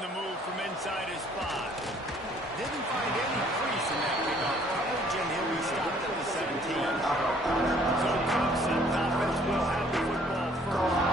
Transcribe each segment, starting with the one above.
on the move from inside his spot. Didn't find any crease in that kickoff coverage, and he'll be stopped at the 17. So Clemson's offense will have the football first.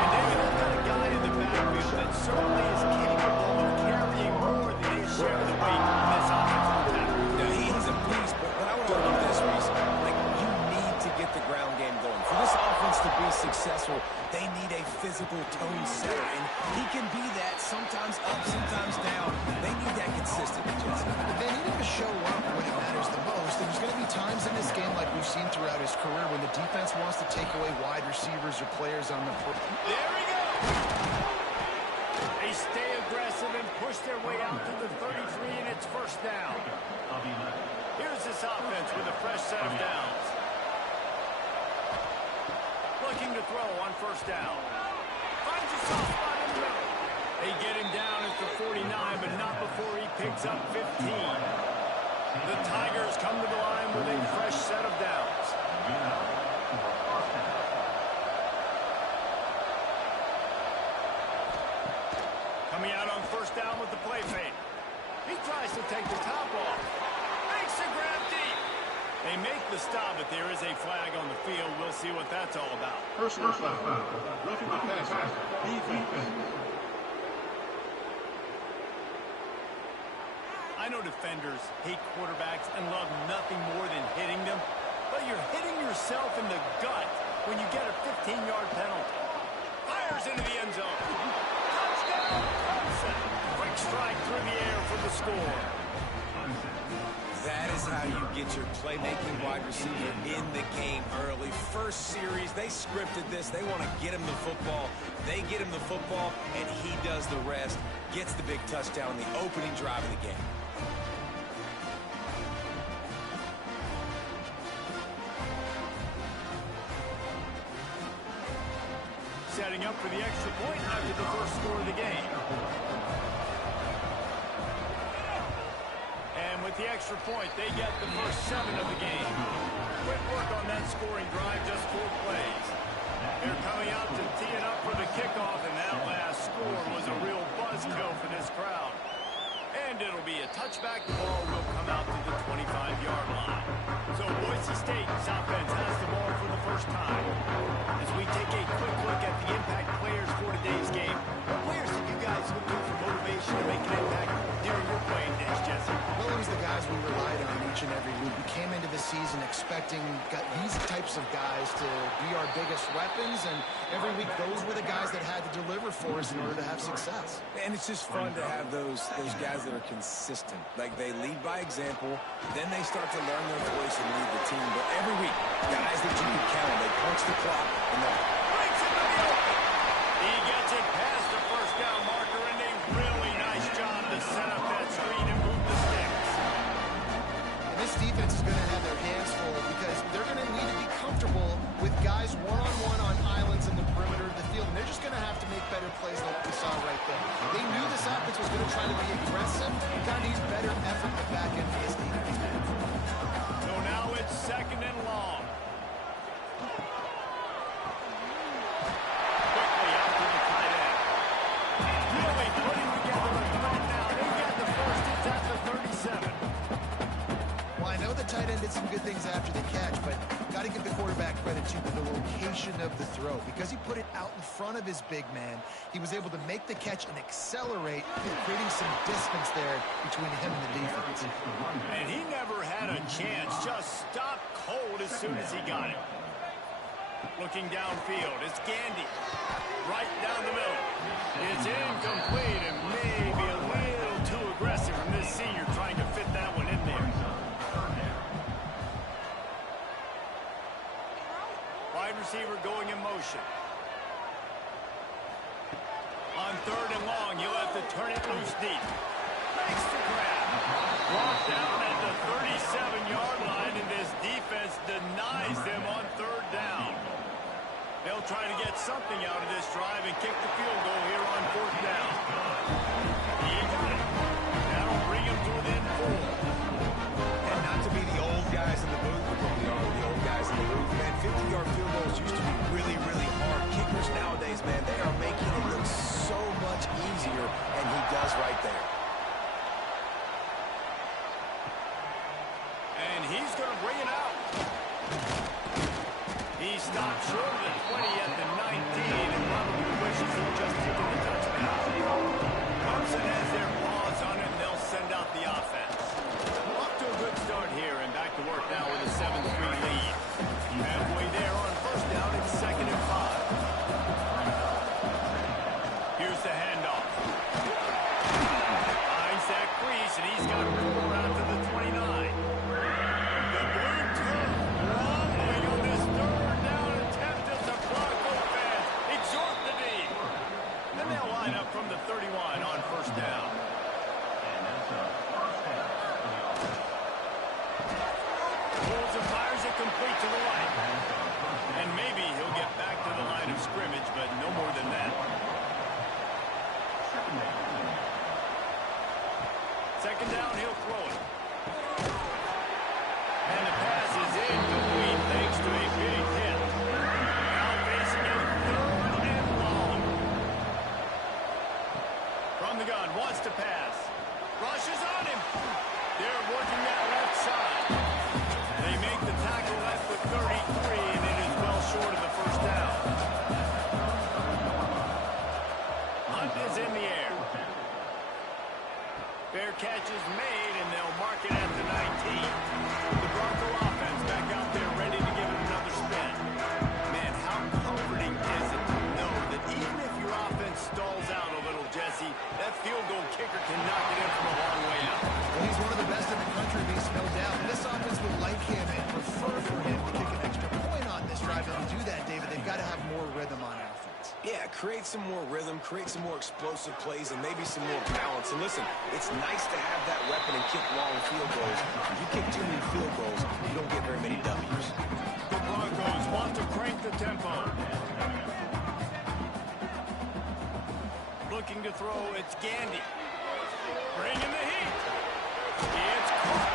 And they've got a guy in the backfield that certainly is capable of carrying more than his share of the weight in this offensive attack. Now, he's a beast, but I want to argue this, Reese. Like, you need to get the ground game going. For this offense to be successful, they need a physical tone setter, and he can be that, sometimes up, sometimes down. They need that consistency, Jesse. They need him to show up when it matters the most, and there's going to be times in this game like we've seen throughout his career when the defense wants to take away wide receivers or players on the front. There we go! They stay aggressive and push their way out to the 33, and it's first down. Here's this offense with a fresh set of downs. Looking to throw on first down. Finds a soft spot in the middle. They get him down at the 49, but not before he picks up 15. The Tigers come to the line with a fresh set of downs. Coming out on first down with the play fake. He tries to take the top off. Makes the grab deep. They make the stop, but there is a flag on the field. We'll see what that's all about. Personal foul. Roughing the passer. Defense. I know defenders hate quarterbacks and love nothing more than hitting them, but you're hitting yourself in the gut when you get a 15-yard penalty. Fires into the end zone. Touchdown, Clemson. Quick strike through the air for the score. That is how you get your playmaking wide receiver in the game early. First series, they scripted this. They want to get him the football. They get him the football, and he does the rest. Gets the big touchdown in the opening drive of the game. Setting up for the extra point after the first score of the game. And with the extra point, they get the first 7 of the game. Quick work on that scoring drive, just 4 plays. They're coming out to tee it up for the kickoff, and that last score was a real buzzkill for this crowd. And it'll be a touchback. The ball will come out to the 25-yard line. So Boise State's offense has the ball for the first time. As we take a quick look at the impact players for today's game, what players did you guys look to for motivation to make an impact during your playing days, Jesse? Well, it was the guys we relied on each and every week. We came into the season expecting these types of guys to be our biggest weapons, and every week those were the guys that had to deliver for us in order to have success. And it's just fun to have those guys that are consistent. Like, they lead by example, then they start to learn their voice and lead the team. But every week, guys that you can count on, they punch the clock and they breaks it to the open. He gets it past the first down marker, and a really nice job to set up that screen and move the sticks. And this defense is going to have their hands full because they're going to need to be comfortable with guys one-on-one on islands in the perimeter of the field, and they're just going to have to make better plays like we saw right there. They knew this offense was going to try to be aggressive and kind of needs better effort in the back end for this defense. So now it's second and long. Quickly out to the tight end. Really putting together a threat now. They got the first. It's at the 37. Well, I know the tight end did some good things after the catch, but got to give the quarterback credit too for the location of the throw. Because he put it out in front of his big man, he was able to make the catch and accelerate, creating some distance there between him and the defense. And he never had a chance. Just stopped cold as soon as he got it. Looking downfield, it's Gandy. Right down the middle. It's incomplete and maybe a little too aggressive from this senior trying to fit that one in there. Wide receiver going in motion. On third and long, you'll have to turn it loose deep. Makes the grab. Brought down at the 37-yard line, and this defense denies them on third down. They'll try to get something out of this drive and kick the field goal here on fourth down. He got it. That'll bring him to within 4. And not to be the old guys in the booth, but we are the old guys in the booth, man. 50-yard field goals used to be really, really hard. Kickers nowadays, man, they are making it look so much easier, and he does. does right there. And he's going to bring it out. He stopped short of the 20 at the 19 and probably wishes he'd just taken the touchdown. Clemson has their paws on it, and they'll send out the offense. Off to a good start here, and back to work now with a 7-3 lead. Halfway there on first down, it's 2nd and 5. Here's the handoff. Finds that crease, and he's got room around to the 29. The blue turn rumbling on this third down attempt as the Bronco fans exhort the knee. And they'll line up from the 31 on first down. Pulls and fires it complete to the right. And maybe he'll get back to the line of scrimmage, but no more than that. Second down, he'll throw it. And the pass is incomplete thanks to a big hit. Now facing a 3rd and long. From the gun, wants to pass. Rushes on him. They're working that left side. They make the tackle left with 33, and it is well short of the first down. Hunt is in the air. Fair catch is made, and they'll mark it at the 19. The Bronco offense back out there ready to give it another spin. Man, how comforting is it to know that even if your offense stalls out a little, Jesse, that field goal kicker can knock it in from a long way out. Well, he's one of the best in the country, Reese, no doubt. And this offense would like him and prefer for him to kick an extra point on this drive. And to do that, David, they've got to have more rhythm on offense. Yeah, create some more rhythm, create some more explosive plays, and maybe some more balance. And listen, it's nice to have that weapon and kick long field goals. If you kick too many field goals, you don't get very many W's. The Broncos want to crank the tempo. Looking to throw, it's Gandy. Bringing the heat. It's caught.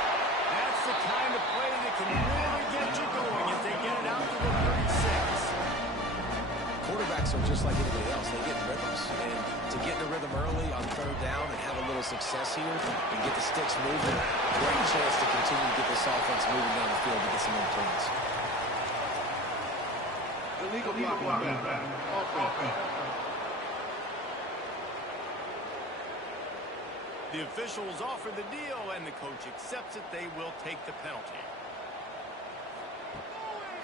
That's the kind of play that can really get you going if they get it out to the 36. Quarterbacks are just like anybody else. They get rhythms. And to get in a rhythm early on 3rd down and have a little success here and get the sticks moving, great chance to continue to get this offense moving down the field to get some more points. Illegal block. Ocfb. The officials offer the deal, and the coach accepts it. They will take the penalty.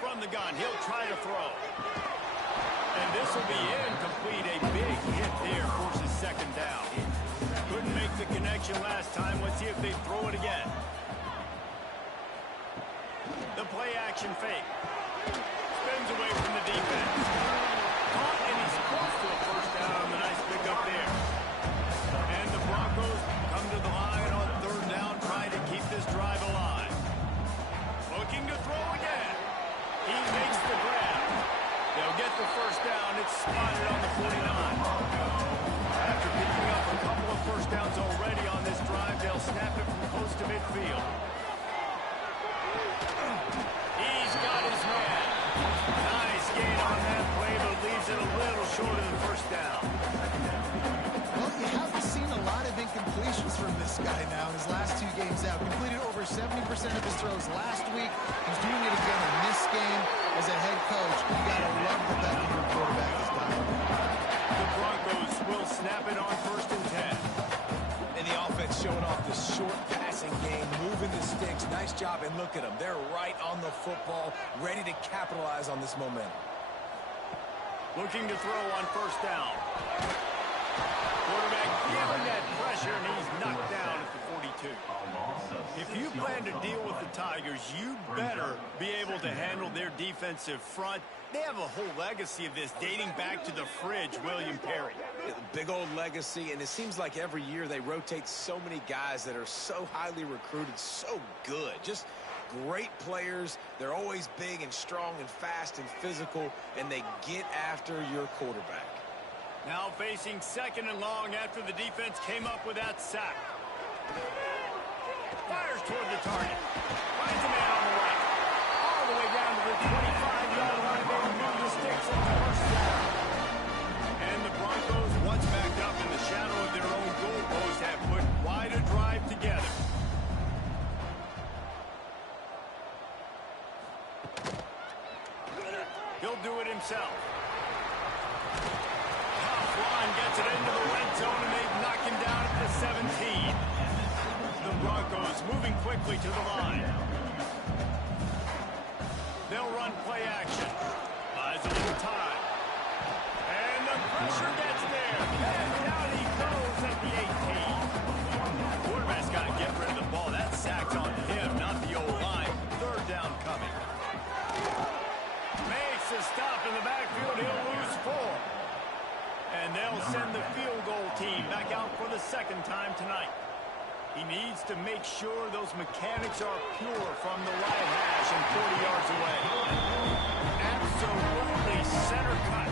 From the gun, he'll try to throw. And this will be incomplete. A big hit there forces 2nd down. Couldn't make the connection last time. Let's see if they throw it again. The play action fake. Spins away from the defense. Caught, and he's close to a first down on the nice pickup there. And the Broncos come to the line on 3rd down, trying to keep this drive alive. Looking to throw again. He makes the grab. They'll get the first down. It's spotted on the 49. After picking up a couple of first downs already on this drive, they'll snap it from close to midfield. He's got his man. Nice gain on that play, but leaves it a little short of the first down. Well, you haven't seen a lot of incompletions from this guy now in his last 2 games out. Completed over 70% of his throws last week. He's doing it again in this game. As a head coach, you got to love the fact that your quarterback is dying. The Broncos will snap it on 1st and 10. And the offense showing off the short passing game, moving the sticks. Nice job, and look at them. They're right on the football, ready to capitalize on this momentum. Looking to throw on 1st down. Quarterback feeling that pressure, and he's knocked down at the 42. If you plan to deal with the Tigers, you better be able to handle their defensive front. They have a whole legacy of this dating back to the fridge, William Perry. Big old legacy, and it seems like every year they rotate so many guys that are so highly recruited, so good. Just great players. They're always big and strong and fast and physical, and they get after your quarterback. Now facing 2nd and long after the defense came up with that sack. Fires toward the target. Finds a man on the right. All the way down to the 25-yard line. They remove the sticks on the first down. And the Broncos, once backed up in the shadow of their own goal himself. Tough run gets it into the red zone, and they've knocked him down at the 17. The Broncos moving quickly to the line. They'll run play action. Buys a little time. And the pressure gets there. And down he goes at the 18. Quarterback's got to get rid of the ball. That sack's on him, not the old line. Third down coming. Makes a stop in the backfield. He'll lose 4. And they'll send the field goal team back out for the second time tonight. He needs to make sure those mechanics are pure from the right hash and 40 yards away. Absolutely center cut.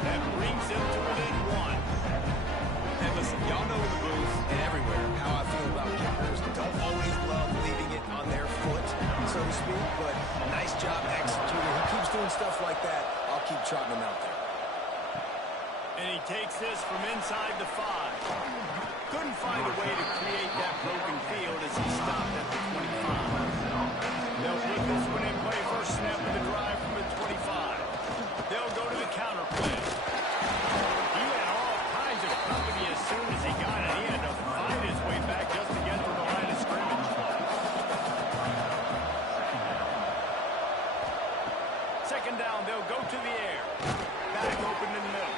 That brings him to within 1. And listen, y'all know in the booth and everywhere how I feel about kickers. Don't always love leaving it on their foot, so to speak, but nice job executing. He keeps doing stuff like that. I'll keep trotting him out there. And he takes this from inside the 5. Couldn't find a way to create that broken field as he stopped at the 25. They'll put this one in play first snap of the drive from the 25. They'll go to the counter play. He had all kinds of company as soon as he got it. He had to fight his way back just to get to the line of scrimmage. Second down, they'll go to the air. Back open in the middle.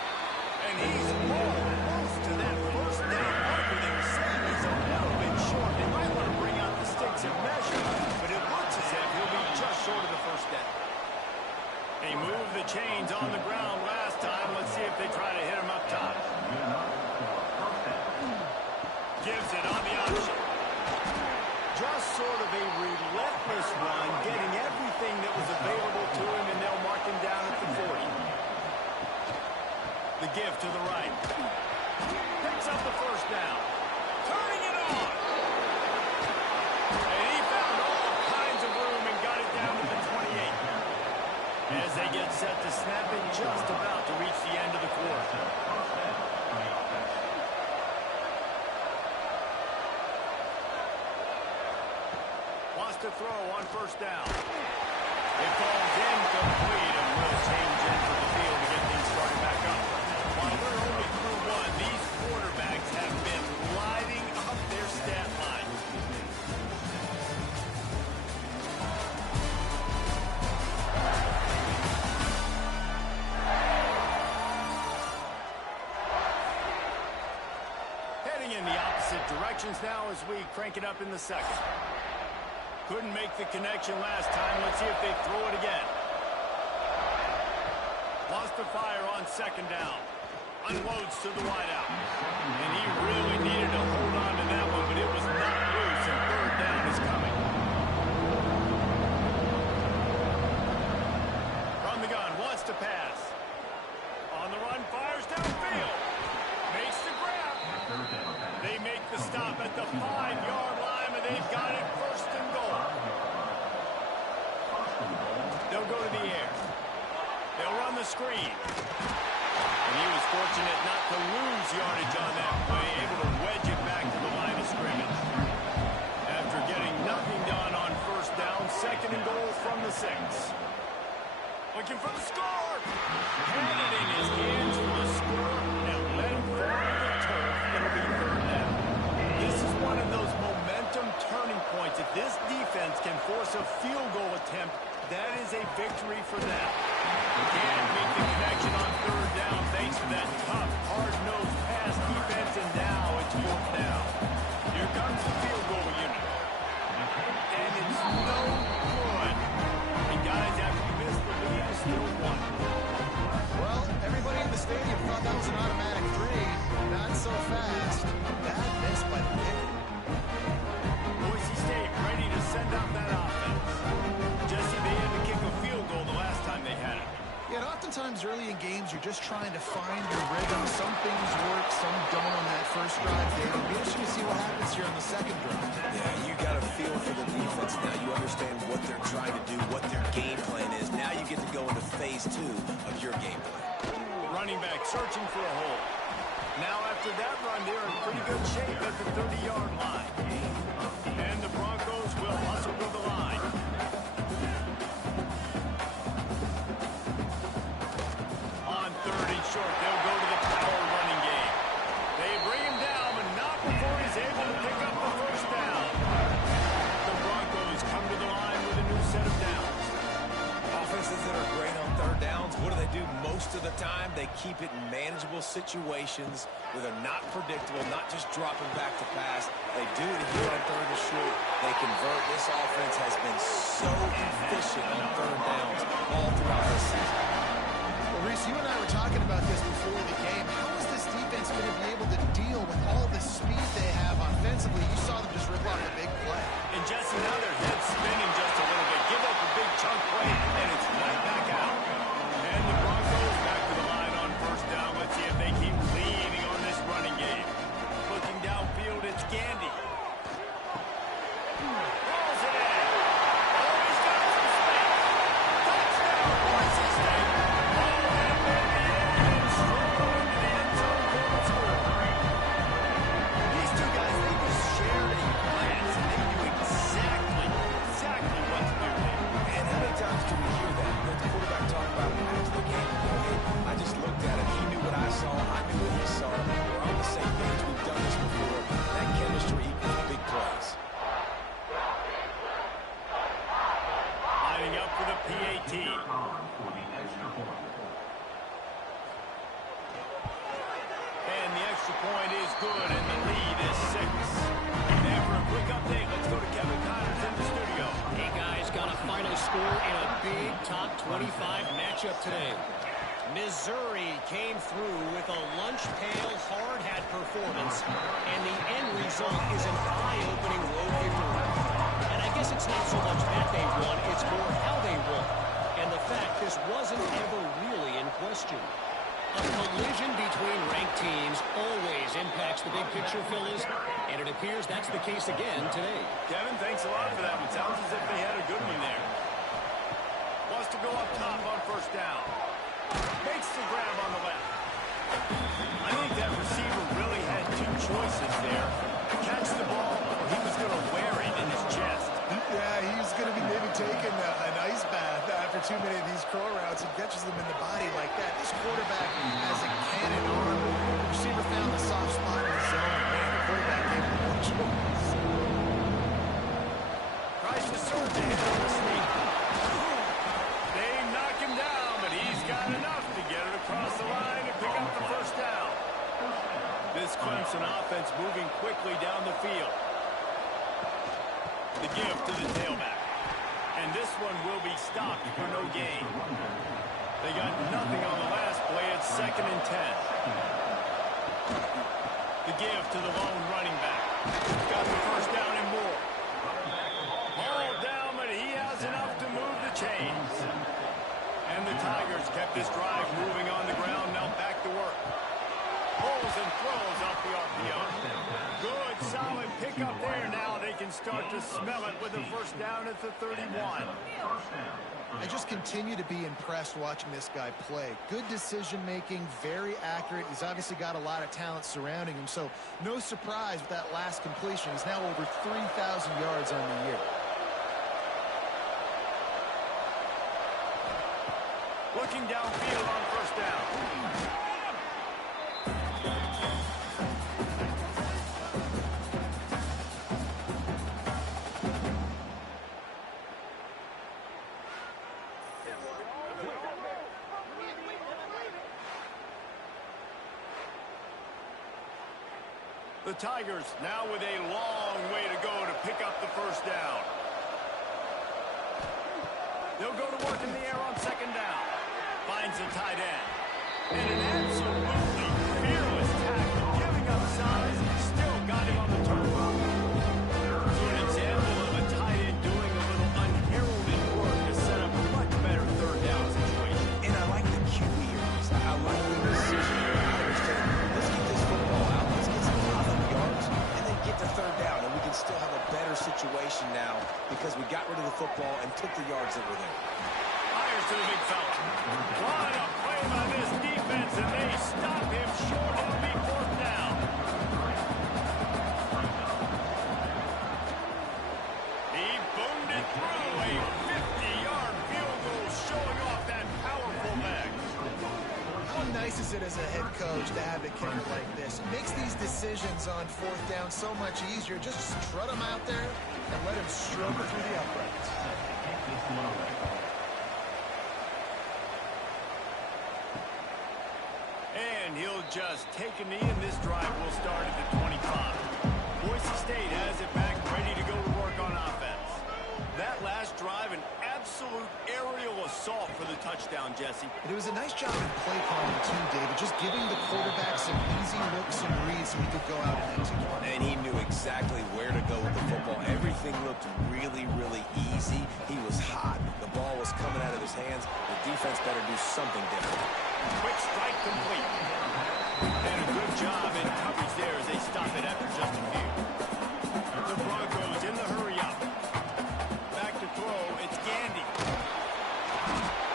And he's close to that first down marker. They were saying he's a little bit short. They might want to bring out the sticks and measure, but it looks as if he'll be just short of the first down. They moved the chains on the ground last time. Let's see if they try to hit him up top. Gives it on the option. Just sort of a relentless run, getting everything that was available to him, and they'll mark him down at the 40. The give to the right. Picks up the first down. Turning it on. And he found all kinds of room and got it down to the 28. As they get set to snap it, just about to reach the end of the quarter. Wants to throw on first down. It falls incomplete and will change into the field to get things started back up. While we're only through 1, these quarterbacks have been lighting up their stat line. Heading in the opposite directions now as we crank it up in the second. Couldn't make the connection last time. Let's see if they throw it again. Lost the fire on second down. Unloads to the wideout. And he really needed to hold on to that one, but it was not loose, and third down is coming. From the gun, wants to pass. On the run, fires downfield. Makes the grab. They make the stop at the 5-yard line, and they've got it first and goal. They'll go to the air. They'll run the screen. And he was fortunate not to lose yardage on that play, able to wedge it back to the line of scrimmage. After getting nothing done on first down, second and goal from the 6. Looking for the score. Had it in his hands for the score and let him fall to the turf. It'll be third down. This is one of those momentum turning points. If this defense can force a field goal attempt, that is a victory for them. Can't make the connection on third down thanks to that tough, hard-nosed pass defense, and now it's fourth down. Here comes the field goal unit. And it's no good. And guys, after you miss the lead, it's still 1. Well, everybody in the stadium thought that was an automatic 3. Not so fast. Bad miss by the kicker. Boise State ready to send out that offense. Jesse, they had to kick a field goal the last time they had it. Yeah, and oftentimes early in games, you're just trying to find your rhythm. Some things work, some don't on that first drive. It'll be interesting to see what happens here on the second drive. Yeah, you got a feel for the defense now. You understand what they're trying to do, what their game plan is. Now you get to go into phase 2 of your game plan. Running back searching for a hole. Now after that run, they're in pretty good shape at the 30-yard line. And the Broncos will hustle to the line. do most of the time, they keep it in manageable situations where they're not predictable, not just dropping back to pass. They do it here on third and short. They convert. This offense has been so efficient on third downs all throughout this season. Well, Reese, you and I were talking about this before the game. How is this defense going to be able to deal with all the speed they have offensively? You saw them just rip off a big play. And Jesse, now their head's spinning just a little bit. Give up a big chunk play, and it's right back out. And the Broncos back to the line on first down. Let's see if they keep leaning on this running game. Looking downfield, it's Gandy. Throws it in. Oh, he's got some space. Touchdown, what's his name? Oh, and then the end, strong into the end zone for the score. These two guys, they just shared a glance, and they knew exactly what to do there. And how many times do we hear that? The quarterback talk about it after the game. I just looked at it. He knew what I saw. I knew what he saw. We're on the same page. We've done this before. That chemistry equals big plays. Lining up for the PAT. And the extra point is good, and the lead is 6. And for a quick update, let's go to Kevin Connors in the studio. Hey, guys, got a final score in a big top 25 matchup today. Missouri came through with a lunch pail hard hat performance, and the end result is an eye-opening road victory. And I guess it's not so much that they won, it's more how they won. And the fact this wasn't ever really in question. A collision between ranked teams always impacts the big picture, Phillies, and it appears that's the case again today. Kevin, thanks a lot for that one. Sounds as if they had a good one there. Wants to go up top on first down. Makes the grab on the left. I think that receiver really had two choices there. Catch the ball, or he was going to wear it in his chest. Yeah, he's going to be maybe taking an ice bath after too many of these curl routes and catches them in the body like that. This quarterback has a cannon arm. The receiver found the soft spot in the zone. Man, the quarterback gave him no choice. Tries to surge ahead on the sneak. They knock him down, but he's got enough to get it across the line and pick up the first down. This Clemson offense moving quickly down the field. The give to the tailback. And this one will be stopped for no gain. They got nothing on the last play. It's 2nd and 10. The give to the lone running back. Got the first down and more. Hauled down, but he has enough to move the chains. And the Tigers kept this drive moving on the ground. Now back to work. Pulls and throws off the RPO. Good, solid pickup there. Now they can start to smell it with the first down at the 31. I just continue to be impressed watching this guy play. Good decision-making, very accurate. He's obviously got a lot of talent surrounding him, so no surprise with that last completion. He's now over 3,000 yards on the year. Looking downfield on first down. The Tigers now with a long way to go to pick up the first down. They'll go to work in the air on second down. Finds the tight end. And an absolutely fearless tackle, giving up size, still got him on the turn. So an example of a tight end doing a little unheralded work to set up a much better third down situation. And I like the cue ears. I like the decision. I understand. Let's get this football out. Let's get some positive yards and then get to third down. And we can still have a better situation now because we got rid of the football and took the yards that were there. Fires to the big fella. What a play by this defense, and they stop him short. It'll be fourth down. He boomed it through a 50-yard field goal, showing off that powerful leg. How nice is it as a head coach to have a kicker like this? It makes these decisions on fourth down so much easier. Just strut him out there and let him stroke it through the uprights. And he'll just take a knee, and this drive will start at the 25. Boise State has it back, ready to go to work on offense. That last drive, an absolute aerial assault for the touchdown, Jesse. And it was a nice job in play calling, too, David. Just giving the quarterback some easy looks and reads so he could go out and execute. And he knew exactly where to go with the football. Everything looked really, really easy. He was hot. The ball was coming out of his hands. The defense better do something different. Quick strike complete. And a good job in coverage there as they stop it after just a few. The Broncos in the hurry up. Back to throw. It's Gandy.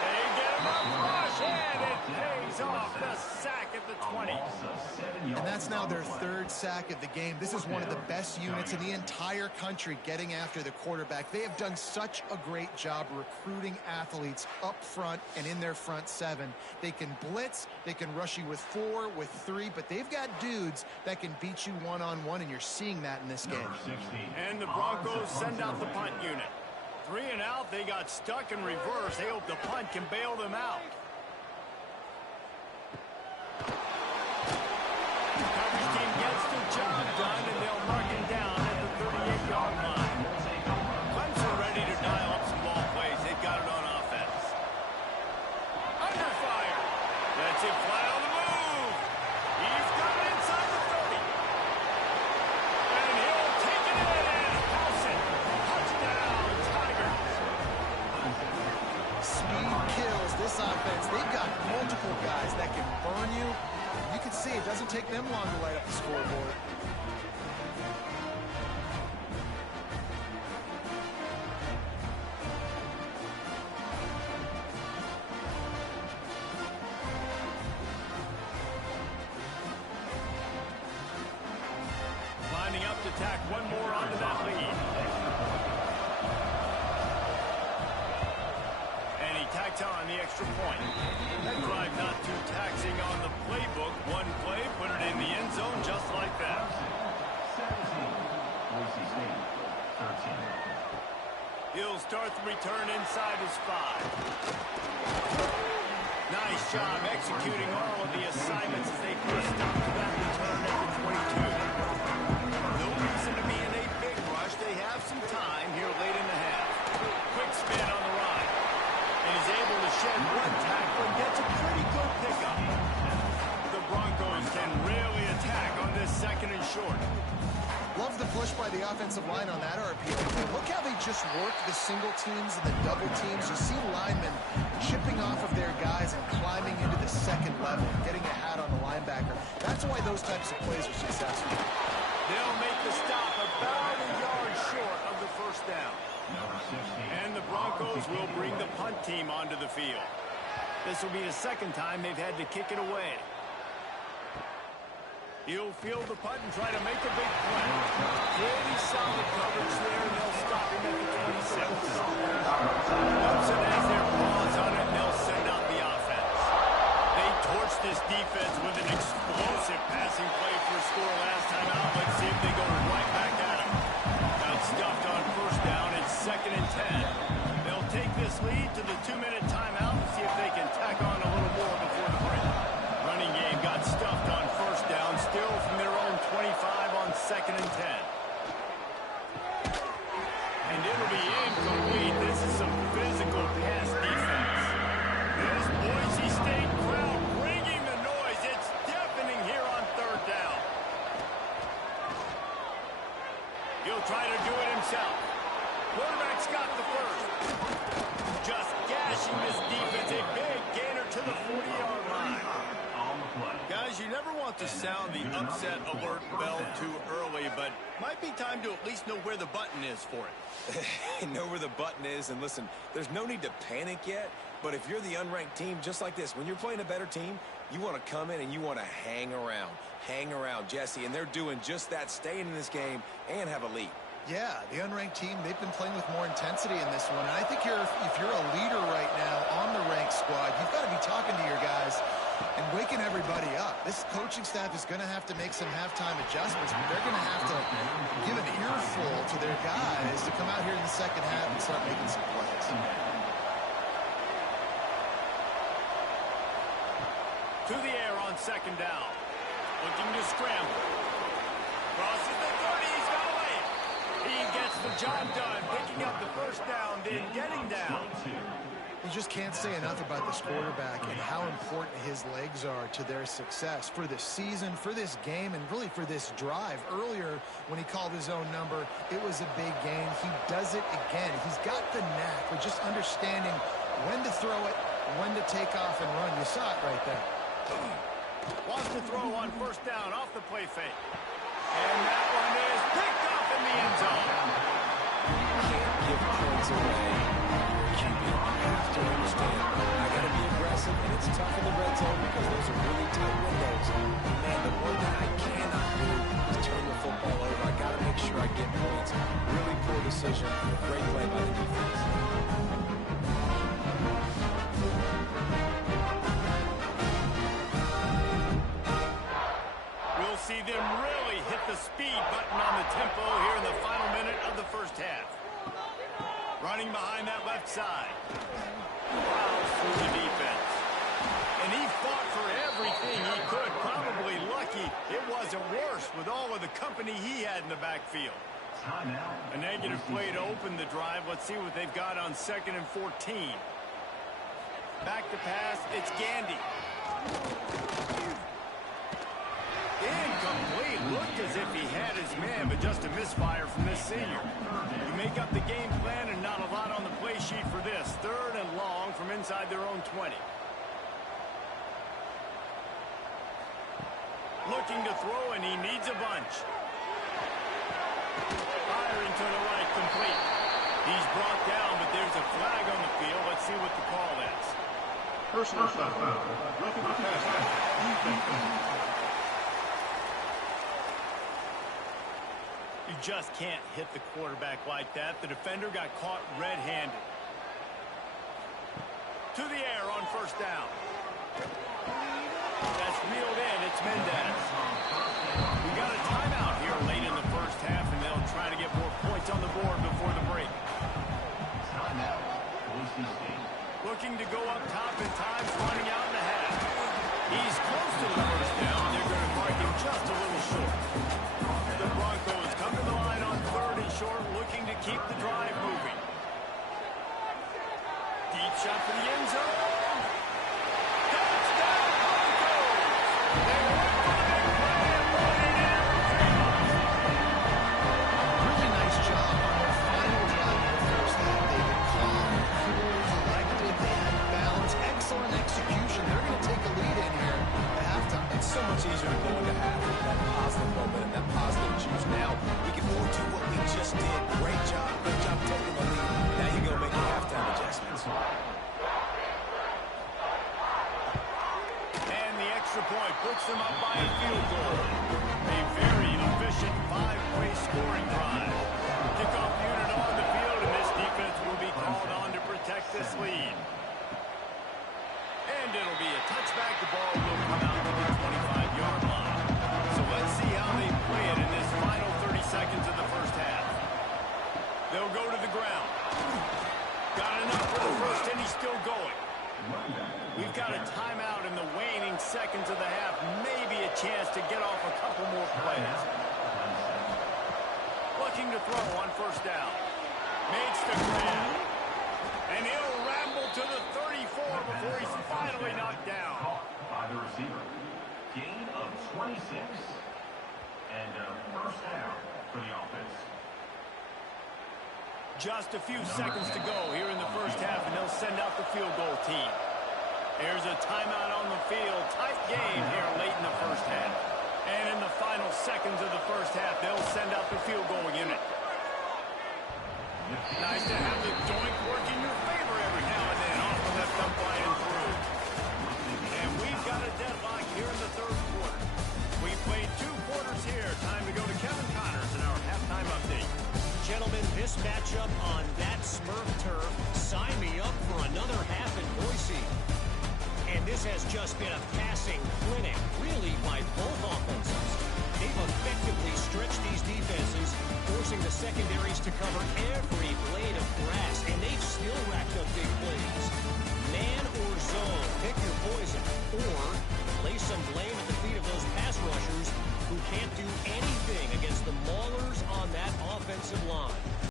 They get him up rush, and it pays off. The sack at the 20. And that's now their third sack of the game. This is one of the best units in the entire country getting after the quarterback. They have done such a great job recruiting athletes up front and in their front seven. They can blitz, they can rush you with 4, with 3, but they've got dudes that can beat you one-on-one, and you're seeing that in this game. And the Broncos send out the punt unit. 3 and out, they got stuck in reverse. They hope the punt can bail them out. Coverage team gets the job done, and they'll mark it down at the 38-yard line. Clemson ready to dial up some ball plays. They've got it on offense. Under fire. That's it, flat on the move. He's got it inside the 30. And he'll take it in and house it. Touchdown, Tigers. Speed kills this offense. They've got multiple guys that can burn you. You can see it doesn't take them long to light up the scoreboard. Lining up to tack one more onto that lead. And he tacks on the extra point. That drive not too taxing on the playbook. One play, put it in the end zone just like that. 17. Boise State, 13. He'll start the return inside his 5. Nice job executing all of the assignments as they put a stop to that return at the 22. No reason to be in a big rush. They have some time here late in the half. Quick spin on the ride. And he's able to shed one tackle and gets a pretty good pickup. The Broncos can really attack on this second and short. Love the push by the offensive line on that RPO. Look how they just work the single teams and the double teams. You see linemen chipping off of their guys and climbing into the second level, getting a hat on the linebacker. That's why those types of plays are successful. They'll make the stop about a yard short of the first down. And the Broncos will bring the punt team onto the field. This will be the second time they've had to kick it away. He'll field the punt and try to make a big play. Pretty solid coverage there, and they'll stop him at the 26. Clemson has their paws on it, and they'll send out the offense. They torched this defense with an explosive passing play for a score last time out. Let's see if they go right back at him. Got stuffed on first down. It's 2nd and 10. They'll take this lead to the 2-minute timeout and see if they can tack on a little more before the break. Running game got stuffed on first down, still from their own 25 on 2nd and 10. And it'll be incomplete. This is some physical pass defense. This Boise State crowd bringing the noise. It's deafening here on 3rd down. He'll try to do it himself. Quarterback's got the first. Just gashing this defense. A big gainer to the 40-yard line. Guys, you never want to sound the upset alert bell too early, but might be time to at least know where the button is for it. Know where the button is, and listen, there's no need to panic yet, but if you're the unranked team, just like this, when you're playing a better team, you want to come in and you want to hang around, Jesse, and they're doing just that, staying in this game and have a lead. Yeah, the unranked team, they've been playing with more intensity in this one, and I think if you're a leader right now on the ranked squad, you've got to be talking to your guys and waking everybody up. This coaching staff is going to have to make some halftime adjustments, but they're going to have to give an earful to their guys to come out here in the second half and start making some plays. To the air on second down. Looking to scramble. Crosses the 30. He's going. He gets the job done, picking up the first down, then getting down. You just can't say enough about this quarterback and how important his legs are to their success for this season, for this game, and really for this drive. Earlier, when he called his own number, it was a big gain. He does it again. He's got the knack of just understanding when to throw it, when to take off and run. You saw it right there. Wants to throw on first down off the play fake. And that one is picked up in the end zone. Can't give points away. You have to understand, I got to be aggressive, and it's tough in the red zone because those are really tight windows. Man, the one thing I cannot do is turn the football over. I got to make sure I get points. Really poor decision. Great play by the defense. We'll see them really hit the speed button on the tempo here in the final minute of the first half. Running behind that left side. Plows through the defense. And he fought for everything he could. Probably lucky it wasn't worse with all of the company he had in the backfield. A negative play to open the drive. Let's see what they've got on 2nd and 14. Back to pass. It's Gandy. Incomplete. Looked as if he had his man, but just a misfire from this senior. You make up the game plan and not a lot on the play sheet for this. 3rd and long from inside their own 20. Looking to throw, and he needs a bunch. Firing to the right, complete. He's brought down, but there's a flag on the field. Let's see what the call is. Personal foul. Roughing the pass. You just can't hit the quarterback like that. The defender got caught red-handed. To the air on first down. That's reeled in. It's Mendez. We got a timeout here late in the first half, and they'll try to get more points on the board before the break. Looking to go up top, and time's running out in the half. He's close to the first down. They're going to mark him just a little short. The Broncos come to the line on 3rd and short, looking to keep the drive moving. Deep shot for the end zone. Touchdown, Broncos! They went for a big play and brought it in every payoff. Really nice job on their final drive in the first half. They've been calm, cool, collected. They had balance, excellent execution. They're going to take a lead in here at halftime. It's so much easier to go into half with that positive momentum, that positive juice. Now we can more do what we just did. Great job taking the lead. Now you go make the halftime adjustments. And the extra point puts them up by a field goal. A very efficient 5-play scoring drive. Kickoff unit on the field, and this defense will be called on to protect this lead. And it'll be a touchback. The ball will come out to the 25-yard line. So let's see how they play it in this final 30 seconds of the first half. They'll go to the ground. Got enough for the first, and he's still going. We've got a timeout in the waning seconds of the half. Maybe a chance to get off a couple more plays. Looking to throw on first down. Makes the grab. And he'll ramble to the 34 before he's finally knocked down. By the receiver. Gain of 26. And first down for the offense. Just a few seconds to go here in the first half, and they'll send out the field goal team. There's a timeout on the field. Tight game here late in the first half. And in the final seconds of the first half, they'll send out the field goal unit. Nice to have the doink work in your favor every now and then. Off the left up flying through. And we've got a deadlock here in the third quarter. We played 2 quarters here. Time to go to Kevin Connors in our halftime update. Gentlemen, this matchup on that Smurf turf, sign me up for another half in Boise. And this has just been a passing clinic, really, by both offenses. They've effectively stretched these defenses, forcing the secondaries to cover every blade of grass, and they've still racked up big plays. Man or zone, pick your poison.